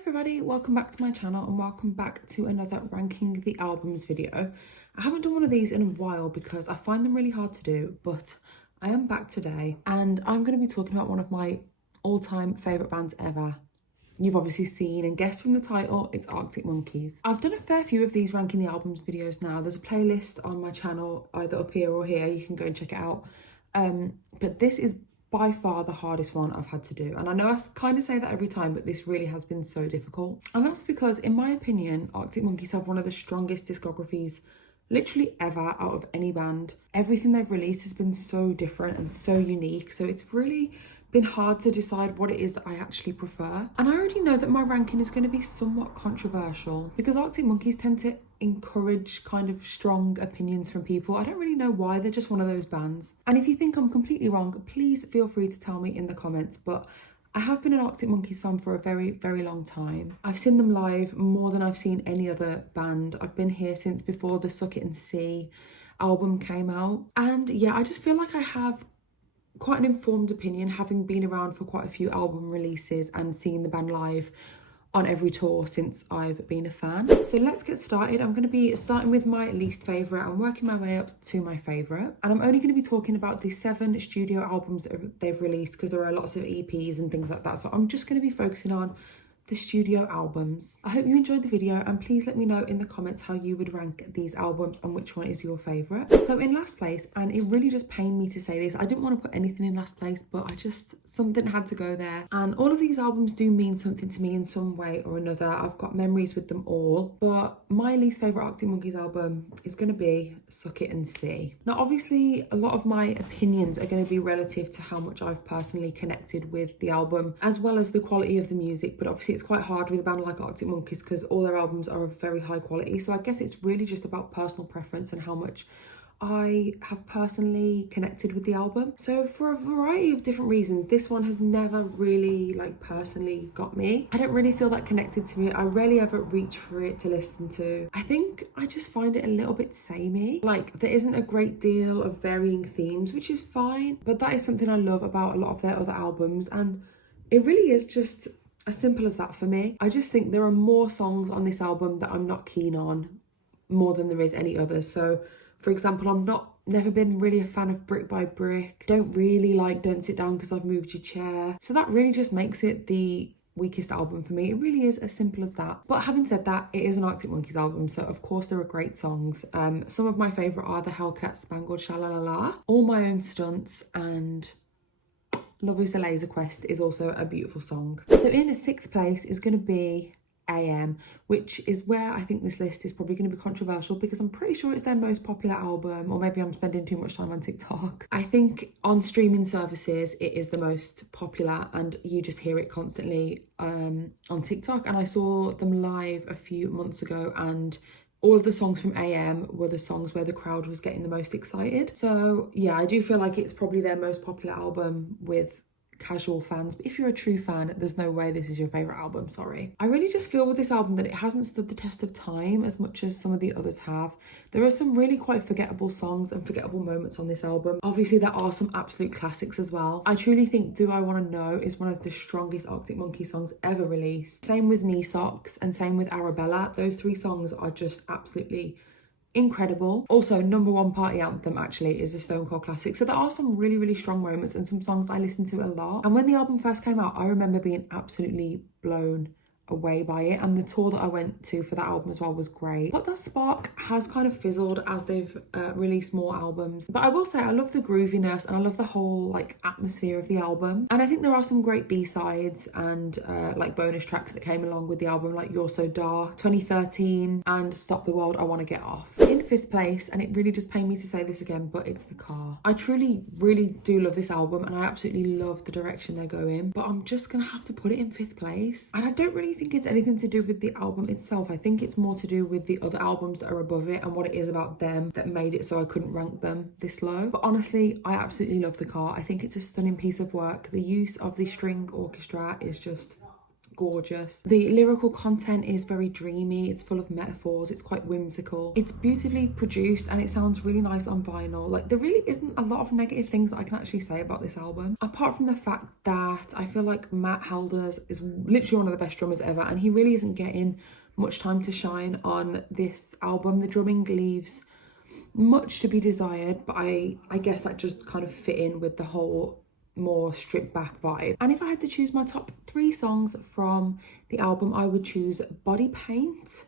everybody, welcome back to my channel and welcome back to another ranking the albums video. I haven't done one of these in a while because I find them really hard to do, but I am back today and I'm going to be talking about one of my all-time favourite bands ever. You've obviously seen and guessed from the title, it's Arctic Monkeys. I've done a fair few of these ranking the albums videos now. There's a playlist on my channel either up here or here, you can go and check it out. But this is by far the hardest one I've had to do, and I know I kind of say that every time, but this really has been so difficult. And that's because, in my opinion, Arctic Monkeys have one of the strongest discographies literally ever out of any band. Everything they've released has been so different and so unique, so it's really been hard to decide what it is that I actually prefer. And I already know that my ranking is going to be somewhat controversial because Arctic Monkeys tend to encourage kind of strong opinions from people. I don't really know why, they're just one of those bands. And if you think I'm completely wrong, please feel free to tell me in the comments, but I have been an Arctic Monkeys fan for a very, very long time. I've seen them live more than I've seen any other band. I've been here since before the Suck It and See album came out. And yeah, I just feel like I have quite an informed opinion, having been around for quite a few album releases and seen the band live on every tour since I've been a fan. So let's get started. I'm going to be starting with my least favourite and working my way up to my favourite. And I'm only going to be talking about the 7 studio albums that they've released because there are lots of EPs and things like that. So I'm just going to be focusing on the studio albums. I hope you enjoyed the video and please let me know in the comments how you would rank these albums and which one is your favourite. So in last place, and it really just pained me to say this, I didn't want to put anything in last place, but something had to go there. And all of these albums do mean something to me in some way or another. I've got memories with them all, but my least favourite Arctic Monkeys album is going to be Suck It and See. Now obviously a lot of my opinions are going to be relative to how much I've personally connected with the album as well as the quality of the music, but obviously it's quite hard with a band like Arctic Monkeys because all their albums are of very high quality. So I guess it's really just about personal preference and how much I have personally connected with the album. So for a variety of different reasons, this one has never really personally got me. I don't really feel that connected to it. I rarely ever reach for it to listen to. I think I just find it a little bit samey. There isn't a great deal of varying themes, which is fine, but that is something I love about a lot of their other albums, and it really is just as simple as that for me. I just think there are more songs on this album that I'm not keen on, more than there is any others. So for example, never been really a fan of Brick by Brick. Don't really like Don't Sit Down Because I've Moved Your Chair. So that really just makes it the weakest album for me. It really is as simple as that. But having said that, it is an Arctic Monkeys album, so of course there are great songs. Some of my favourite are the Hellcat Spangled Sha-La-La-La, All My Own Stunts, and Love Is a Laser Quest is also a beautiful song. So in the 6th place is going to be AM, which is where I think this list is probably going to be controversial because I'm pretty sure it's their most popular album, or maybe I'm spending too much time on TikTok. I think on streaming services it is the most popular and you just hear it constantly on TikTok. And I saw them live a few months ago and all of the songs from AM were the songs where the crowd was getting the most excited. So yeah, I do feel like it's probably their most popular album with casual fans, but if you're a true fan, there's no way this is your favourite album, sorry. I really just feel with this album that it hasn't stood the test of time as much as some of the others have. There are some really quite forgettable songs and forgettable moments on this album. Obviously there are some absolute classics as well. I truly think Do I Want to Know is one of the strongest Arctic Monkeys songs ever released. Same with Knee Socks and same with Arabella. Those 3 songs are just absolutely incredible. Also, number 1 party anthem actually is a Stone Cold classic. So there are some really, really strong moments and some songs I listen to a lot. And when the album first came out, I remember being absolutely blown away by it, and the tour that I went to for that album as well was great. But that spark has kind of fizzled as they've released more albums. But I will say I love the grooviness and I love the whole atmosphere of the album, and I think there are some great B-sides and bonus tracks that came along with the album, like You're So Dark, 2013 and Stop the World, I Want to Get Off. In 5th place, and it really just pained me to say this again, but it's The Car. I truly really do love this album and I absolutely love the direction they're going, but I'm just gonna have to put it in 5th place. And I don't really think it's anything to do with the album itself. I think it's more to do with the other albums that are above it and what it is about them that made it so I couldn't rank them this low. But honestly, I absolutely love The Car. I think it's a stunning piece of work. The use of the string orchestra is just gorgeous. The lyrical content is very dreamy, it's full of metaphors, it's quite whimsical. It's beautifully produced and it sounds really nice on vinyl. Like, there really isn't a lot of negative things that I can actually say about this album. Apart from the fact that I feel like Matt Helders is literally one of the best drummers ever, and he really isn't getting much time to shine on this album. The drumming leaves much to be desired, but I guess that just kind of fit in with the whole more stripped back vibe. And if I had to choose my top 3 songs from the album, I would choose Body Paint,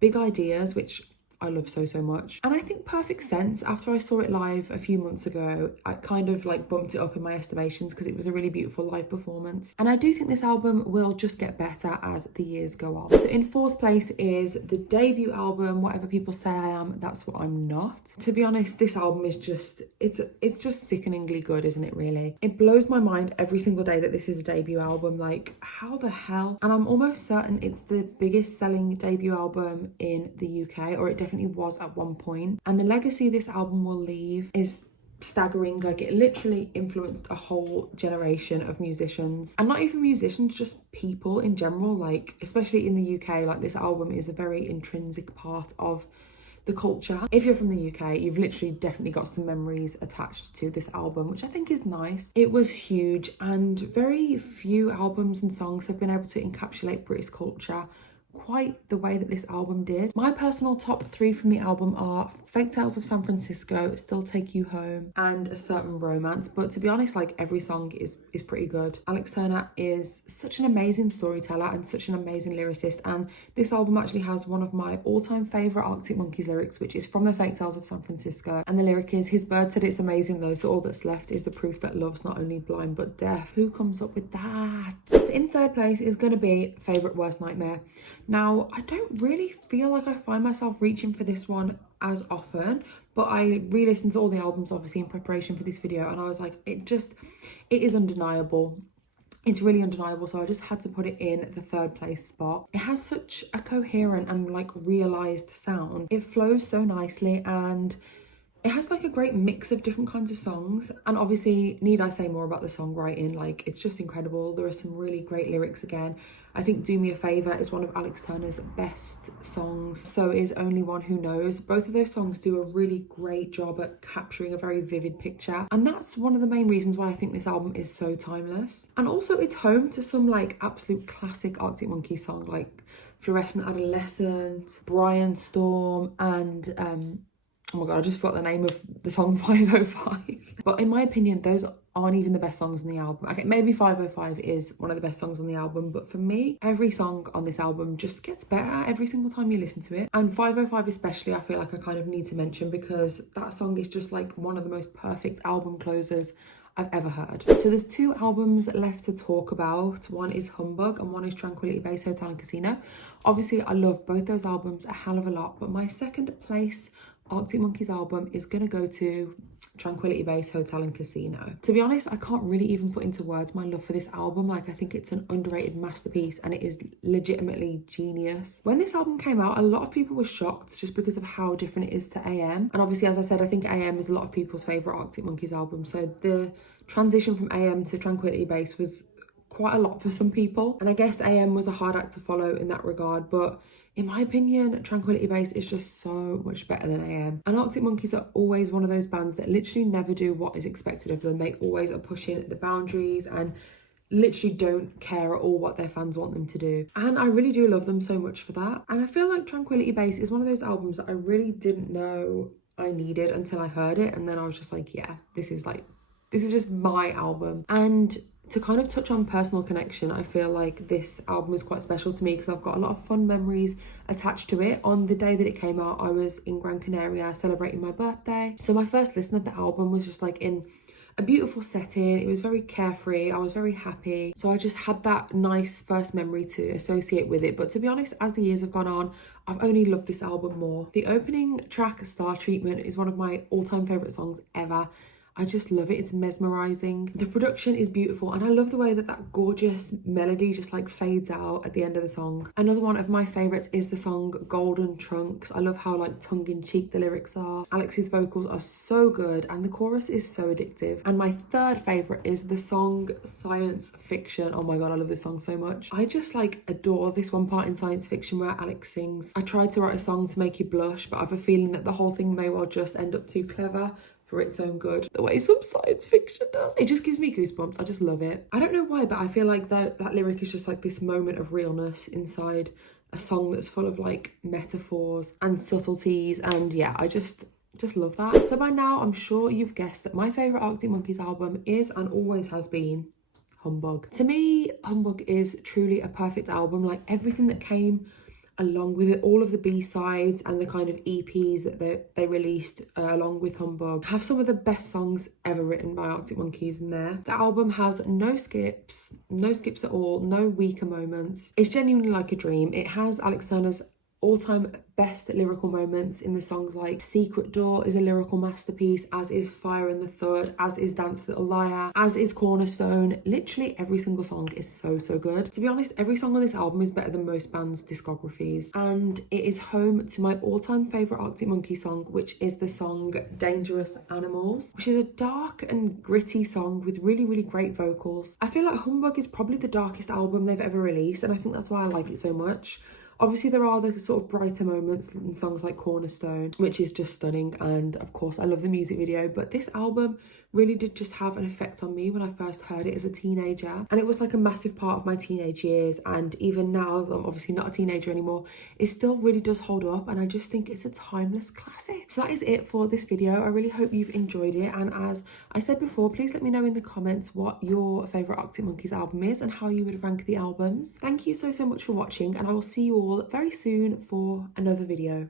Big Ideas, which I love so much, and I think Perfect Sense. After I saw it live a few months ago, I kind of like bumped it up in my estimations because it was a really beautiful live performance, and I do think this album will just get better as the years go on. So in 4th place is the debut album, Whatever People Say I Am, That's What I'm Not. To be honest, this album is just, it's just sickeningly good, isn't it really? It blows my mind every single day that this is a debut album. Like, how the hell? And I'm almost certain it's the biggest selling debut album in the UK, or it definitely was at one point. And the legacy this album will leave is staggering. Like, it literally influenced a whole generation of musicians, and not even musicians, just people in general. Like, especially in the UK, like, this album is a very intrinsic part of the culture. If you're from the UK, you've literally definitely got some memories attached to this album, which I think is nice. It was huge, and very few albums and songs have been able to encapsulate British culture quite the way that this album did. My personal top 3 from the album are Fake Tales of San Francisco, Still Take You Home, and A Certain Romance. But to be honest, like, every song is pretty good. Alex Turner is such an amazing storyteller and such an amazing lyricist, and this album actually has one of my all-time favourite Arctic Monkeys lyrics, which is from the Fake Tales of San Francisco, and the lyric is, "His bird said it's amazing though, so all that's left is the proof that love's not only blind but deaf." Who comes up with that? So in 3rd place is going to be Favourite Worst Nightmare. Now, I don't really feel like I find myself reaching for this one as often, but I re-listened to all the albums obviously in preparation for this video, and I was like, it is undeniable. It's really undeniable, so I just had to put it in the 3rd place spot. It has such a coherent and like realised sound. It flows so nicely, and it has like a great mix of different kinds of songs. And obviously, need I say more about the songwriting? Like, it's just incredible. There are some really great lyrics again. I think Do Me a Favour is one of Alex Turner's best songs. So is Only One Who Knows. Both of those songs do a really great job at capturing a very vivid picture. And that's one of the main reasons why I think this album is so timeless. And also, it's home to some like absolute classic Arctic Monkeys song, like Fluorescent Adolescent, Brian Storm, and oh my god, I just forgot the name of the song 505. But in my opinion, those aren't even the best songs on the album. Okay, maybe 505 is one of the best songs on the album, but for me, every song on this album just gets better every single time you listen to it. And 505 especially, I feel like I kind of need to mention, because that song is just like one of the most perfect album closers I've ever heard. So there's 2 albums left to talk about. One is Humbug and one is Tranquility Base Hotel and Casino. Obviously, I love both those albums a hell of a lot, but my 2nd place Arctic Monkeys album is going to go to Tranquility Base Hotel and Casino. To be honest, I can't really even put into words my love for this album. Like, I think it's an underrated masterpiece and it is legitimately genius. When this album came out, a lot of people were shocked just because of how different it is to AM. And obviously, as I said, I think AM is a lot of people's favourite Arctic Monkeys album. So the transition from AM to Tranquility Base was quite a lot for some people. And I guess AM was a hard act to follow in that regard, but in my opinion, Tranquility Base is just so much better than AM. And Arctic Monkeys are always one of those bands that literally never do what is expected of them. They always are pushing the boundaries and literally don't care at all what their fans want them to do. And I really do love them so much for that. And I feel like Tranquility Base is one of those albums that I really didn't know I needed until I heard it. And then I was just like, yeah, this is just my album. And to kind of touch on personal connection, I feel like this album is quite special to me because I've got a lot of fun memories attached to it. On the day that it came out, I was in Gran Canaria celebrating my birthday. So my first listen of the album was just like in a beautiful setting. It was very carefree. I was very happy. So I just had that nice first memory to associate with it. But to be honest, as the years have gone on, I've only loved this album more. The opening track, Star Treatment, is one of my all-time favourite songs ever. I just love it. It's mesmerizing. The production is beautiful, and I love the way that that gorgeous melody just like fades out at the end of the song. Another one of my favorites is the song Golden Trunks. I love how like tongue-in-cheek the lyrics are. Alex's vocals are so good and the chorus is so addictive. And my third favorite is the song Science Fiction. Oh my god, I love this song so much. I just like adore this one part in Science Fiction where Alex sings, "I tried to write a song to make you blush, but I have a feeling that the whole thing may well just end up too clever for its own good." The way some science fiction does, it just gives me goosebumps. I just love it. I don't know why, but I feel like that lyric is just like this moment of realness inside a song that's full of like metaphors and subtleties, and yeah, I just love that. So by now I'm sure you've guessed that my favorite Arctic Monkeys album is and always has been Humbug. To me, Humbug is truly a perfect album. Like everything that came along with it, all of the B-sides and the kind of EPs that they released along with Humbug have some of the best songs ever written by Arctic Monkeys in there. The album has no skips at all, no weaker moments. It's genuinely like a dream. It has Alex Turner's all-time best lyrical moments in the songs like Secret Door is a lyrical masterpiece, as is Fire and the Thud, as is Dance Little Liar, as is Cornerstone. Literally every single song is so good. To be honest, every song on this album is better than most bands' discographies, and it is home to my all-time favourite Arctic Monkey song, which is the song Dangerous Animals, which is a dark and gritty song with really great vocals. I feel like Humbug is probably the darkest album they've ever released, and I think that's why I like it so much. Obviously, there are the sort of brighter moments in songs like Cornerstone, which is just stunning. And of course, I love the music video. But this album really did just have an effect on me when I first heard it as a teenager. And it was like a massive part of my teenage years. And even now, I'm obviously not a teenager anymore, it still really does hold up. And I just think it's a timeless classic. So that is it for this video. I really hope you've enjoyed it. And as I said before, please let me know in the comments what your favourite Arctic Monkeys album is and how you would rank the albums. Thank you so much for watching, and I will see you all very soon for another video.